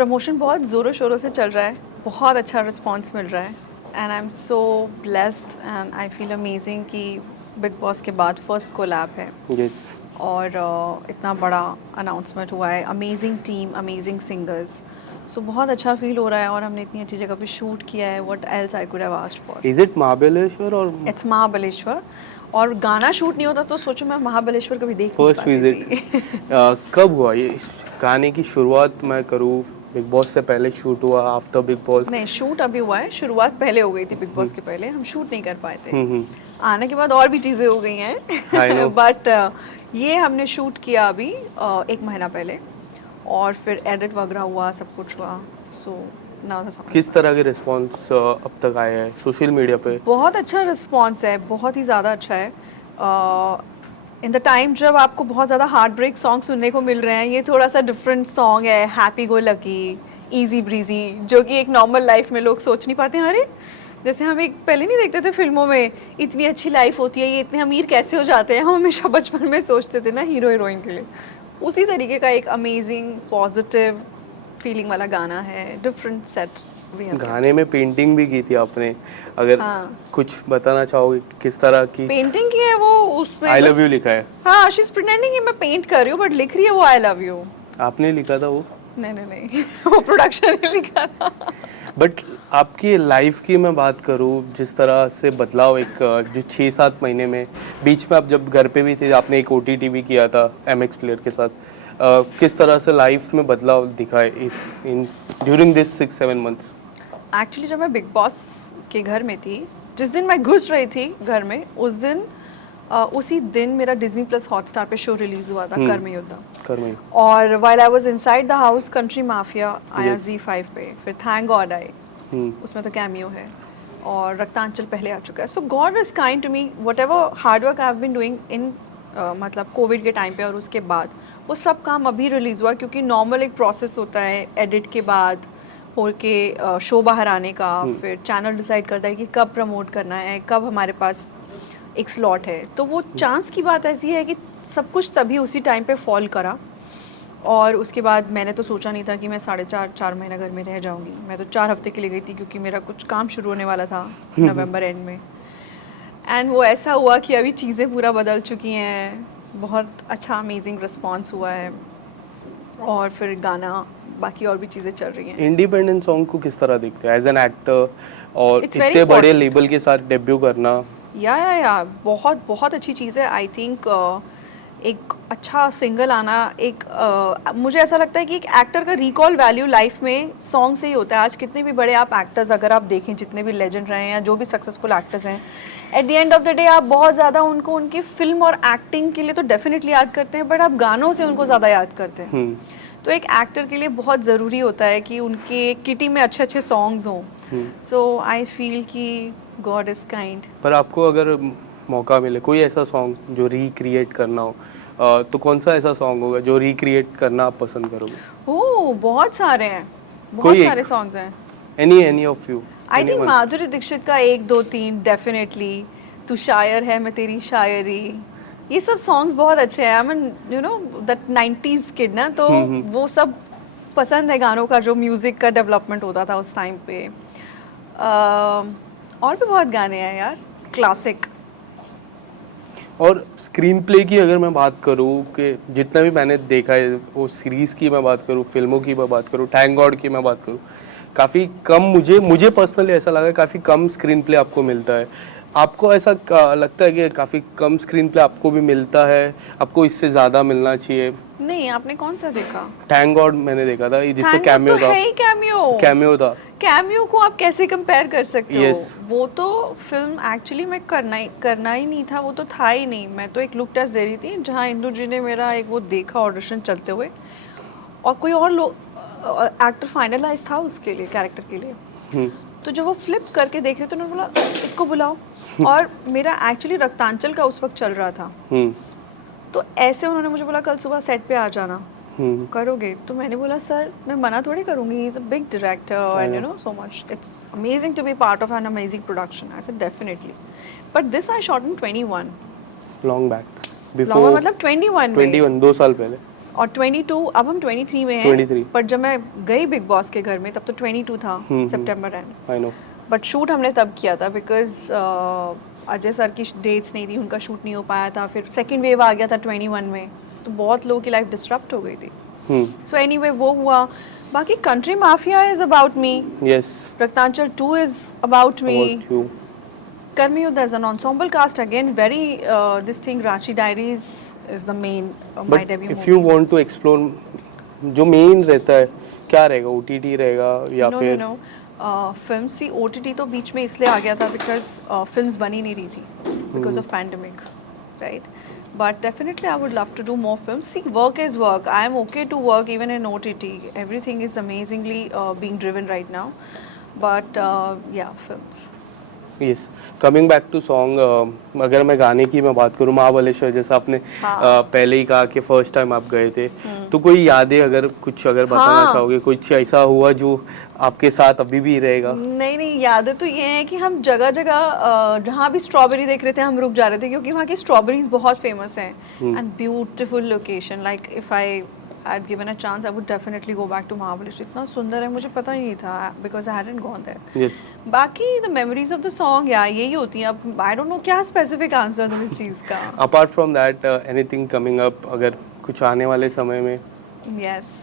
Promotion बहुत ज़ोरों शोरों से चल रहा है, बहुत अच्छा रिस्पांस मिल रहा है and I am so blessed and I feel amazing कि बिग बॉस के बाद फर्स्ट कोलैब है यस और इतना बड़ा अनाउंसमेंट हुआ है, अमेजिंग टीम, अमेजिंग सिंगर्स, सो बहुत अच्छा फील हो रहा है और हमने इतनी अच्छी जगह पे शूट किया है. What else I could have asked for. Is it Mahabaleshwar और इट्स महाबलेश्वर और गाना शूट नहीं होता तो सोचो मैं महाबलेश्वर कभी देख नहीं फर्स्ट पाती विजिट थी. कब हुआ ये गाने की शुरुआत मैं करूँ? बिग बॉस से पहले शूट हुआ, आफ्टर बिग बॉस? नहीं, शूट अभी हुआ है, शुरुआत पहले हो गई थी बिग बॉस के पहले, हम शूट नहीं कर पाए थे. हम्म आने के बाद और भी चीज़ें हो गई I हैं know. बट ये हमने शूट किया अभी 1 महीना पहले और फिर एडिट वगैरह हुआ, सब कुछ हुआ. So now the song. किस तरह के रिस्पांस अब तक आए हैं सोशल मीडिया पे? बहुत अच्छा रिस्पॉन्स है, बहुत ही ज़्यादा अच्छा है. इन द टाइम जब आपको बहुत ज़्यादा हार्ट ब्रेक सॉन्ग सुनने को मिल रहे हैं, ये थोड़ा सा डिफरेंट सॉन्ग है, happy go lucky, easy breezy, जो कि एक नॉर्मल लाइफ में लोग सोच नहीं पाते हैं. अरे जैसे हम एक पहले नहीं देखते थे फिल्मों में, इतनी अच्छी लाइफ होती है, ये इतने अमीर कैसे हो जाते हैं, हम हमेशा बचपन में सोचते थे ना हीरो हीरोइन के लिए. उसी तरीके का एक अमेजिंग पॉजिटिव फीलिंग वाला गाना है, डिफरेंट सेट. गाने में पेंटिंग भी की थी आपने, अगर हाँ. कुछ बताना चाहोगे किस तरह की? पेंटिंग की है वो, उसमें आई लव बस- यू लिखा है? हाँ, शी इज प्रिटेंडिंग कि मैं पेंट कर रही हूँ बट लिख रही है वो आई लव यू. आपने लिखा था वो? नहीं नहीं नहीं वो प्रोडक्शन ने लिखा था. बट आपकी लाइफ की मैं बात करूँ, जिस तरह से बदलाव एक जो 6-7 महीने में, बीच में आप जब घर पे भी थे, आपने एक OTT भी किया था MX प्लेयर के साथ, किस तरह से लाइफ में बदलाव दिखा है in during this 6-7 months? Actually जब मैं बिग बॉस के घर में थी, जिस दिन मैं घुस रही थी घर में, उसी दिन मेरा डिज्नी प्लस हॉटस्टार पे शो रिलीज हुआ था, कर्मयोद्धा. कर्मी और while I was inside the house, country mafia आया Yes. Z5 पे, फिर थैंक गॉड आई, उसमें तो कैमियो है, और रक्तांचल पहले आ चुका है. So God is kind to me. Whatever hard work I have been doing in मतलब कोविड के टाइम पे और उसके बाद, वो सब काम अभी रिलीज़ हुआ, क्योंकि नॉर्मल एक प्रोसेस होता है एडिट के बाद हो के शो बाहर आने का, फिर चैनल डिसाइड करता है कि कब प्रमोट करना है, कब हमारे पास एक स्लॉट है. तो वो चांस की बात ऐसी है कि सब कुछ तभी उसी टाइम पे फॉल करा. और उसके बाद मैंने तो सोचा नहीं था कि मैं 4.5 महीना घर में रह जाऊंगी. मैं तो 4 हफ्ते के लिए गई थी, क्योंकि मेरा कुछ काम शुरू होने वाला था नवंबर एंड में. एंड वो ऐसा हुआ कि अभी चीज़ें पूरा बदल चुकी हैं. बहुत अच्छा अमेजिंग रिस्पांस हुआ है और फिर गाना, बाकी और भी चीज़ें चल रही हैं. इंडिपेंडेंट सॉन्ग को किस तरह देखते हैं एज एन एक्टर, और It's very इतने बड़े important. लेबल के साथ डेब्यू करना? या बहुत बहुत अच्छी चीज़ है. आई थिंक एक अच्छा सिंगल आना, एक मुझे ऐसा लगता है कि एक एक्टर का रिकॉल वैल्यू लाइफ में सॉन्ग से ही होता है. आज कितने भी बड़े आप एक्टर्स अगर आप देखें, जितने भी लेजेंड रहे हैं या जो भी सक्सेसफुल एक्टर्स हैं, at the end of the day आप बहुत ज़्यादा उनको उनकी फिल्म और एक्टिंग के लिए तो डेफिनेटली याद करते हैं, बट आप गानों से उनको ज़्यादा याद करते हैं. तो एक एक्टर के लिए बहुत ज़रूरी होता है कि उनके किटी में अच्छे अच्छे सॉन्ग्स हों. सो आई फील कि गॉड इज़ काइंड. पर आपको अगर मौका मिले कोई ऐसा सॉन्ग जो रिक्रिएट करना हो, तो कौन सा ऐसा सॉन्ग होगा जो रिक्रिएट करना आप पसंद करोगे? ओह, बहुत सारे हैं, बहुत कोई सारे एक? सॉन्ग्स हैं. Any of you? I think Madhuri Dixit का 1, 2, 3 डेफिनेटली. तू शायर है मैं तेरी शायरी, ये सब सॉन्ग्स बहुत अच्छे हैं. I mean you know that 90s kid ना, तो वो सब पसंद है गानों का, जो म्यूज़िक का डेवलपमेंट होता था उस टाइम पे. और भी बहुत गाने हैं यार, क्लासिक. और स्क्रीन प्ले की अगर मैं बात करूँ, कि जितना भी मैंने देखा है, वो सीरीज़ की मैं बात करूँ, फिल्मों की मैं बात करूँ, थैंक गॉड की मैं बात करूँ, काफ़ी कम, मुझे पर्सनली ऐसा लगा काफ़ी कम स्क्रीन प्ले आपको मिलता है. आपको ऐसा लगता है कि काफ़ी कम स्क्रीन प्ले आपको भी मिलता है, आपको इससे ज़्यादा मिलना चाहिए? नहीं, आपने कौन सा देखा? थैंक गॉड मैंने देखा था, जिसमें Thank God कैमियो तो था. है ही कैमियो था. कैमियो को आप कैसे कंपेयर कर सकते हो? Yes. वो तो फिल्म एक्चुअली में करना ही नहीं था, वो तो था ही नहीं. मैं तो एक लुक टेस्ट दे रही थी, जहाँ इंदु जी ने मेरा एक वो देखा ऑडिशन चलते हुए, और कोई और एक्टर फाइनलाइज था उसके लिए, कैरेक्टर के लिए. तो जब वो फ्लिप करके देख रहे थे, उन्होंने बोला इसको बुलाओ. और मेरा एक्चुअली रक्तांचल का उस वक्त चल रहा था. तो ऐसे उन्होंने मुझे बोला कल सुबह सेट पे आ जाना, करोगे? तो मैंने बोला सर मैं मना थोड़ी करूंगी, he is a big director and you know so much, it's amazing to be part of an amazing production. I said definitely, but this I shot in 21. Long back, long मतलब 21 में. 21 2 साल पहले. और 22 अब हम 23 में हैं 23 पर जब मैं गई बिग बॉस के घर में तब तो 22 था सितंबर and I know but shoot हमने तब किया था बिकॉज अजय सर की डेट्स नहीं थी उनका शूट नहीं हो पाया था फिर सेकेंड वेव आ गया था 21 में तो बहुत लोगों की लाइफ डिस्टर्ब हो गई थी सो एनीवे वो हुआ बाकी country mafia is about me yes Raktanchal 2 is about me about you Karmi Yuddha is an ensemble cast again. Very this thing Ranchi Diaries is the main my but debut if you movie. Want to explore जो main रहता है क्या रहेगा OTT रहेगा या No, फिर no, no. Films सी OTT तो बीच में इसलिए आ गया था because films बनी नहीं रही थी because of pandemic, right? But definitely I would love to do more films. See, work is work. I am okay to work even in OTT. Everything is amazingly being driven right now. But yeah, films. Yes coming back to song अगर मैं गाने की मैं बात करूँ महाबलेश्वर जैसा आपने हाँ। पहले ही कहा कि फर्स्ट टाइम आप गए थे तो कोई यादें अगर कुछ अगर बताना हाँ। चाहोगे कुछ ऐसा हुआ जो आपके साथ अभी भी रहेगा नहीं यादें तो ये है कि हम जगह जगह जहाँ भी स्ट्रॉबेरी देख रहे थे हम रुक जा रहे थे क्योंकि वहाँ की स्ट्रॉबेरीज बहुत फेमस हैं and beautiful location like if I had given a chance I would definitely go back to Mahabaleshwar इतना सुंदर है मुझे पता ही नहीं था because I hadn't gone there yes बाकी the memories of the song यार यही होती हैं अब I don't know क्या specific answer दूँ इस चीज़ का apart from that anything coming up अगर कुछ आने वाले समय में yes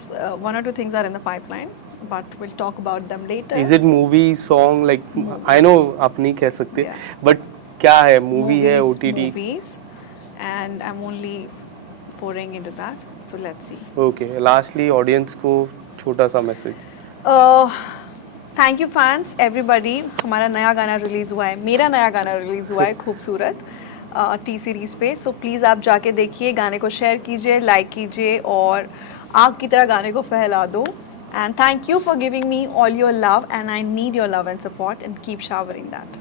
one or two things are in the pipeline but we'll talk about them later is it movie song like I know आप नहीं कह सकते Yeah. बट क्या है मूवी है Movies, OTT movies and I'm only foraying into that so let's see okay lastly audience को छोटा सा message thank you fans everybody हमारा नया गाना रिलीज़ हुआ है मेरा नया गाना रिलीज़ हुआ है खूबसूरत टी सीरीज़ पे सो प्लीज़ आप जाके देखिए गाने को शेयर कीजिए लाइक कीजिए और आग की तरह गाने को फैला दो and thank you for giving me all your love and I need your love and support and keep showering that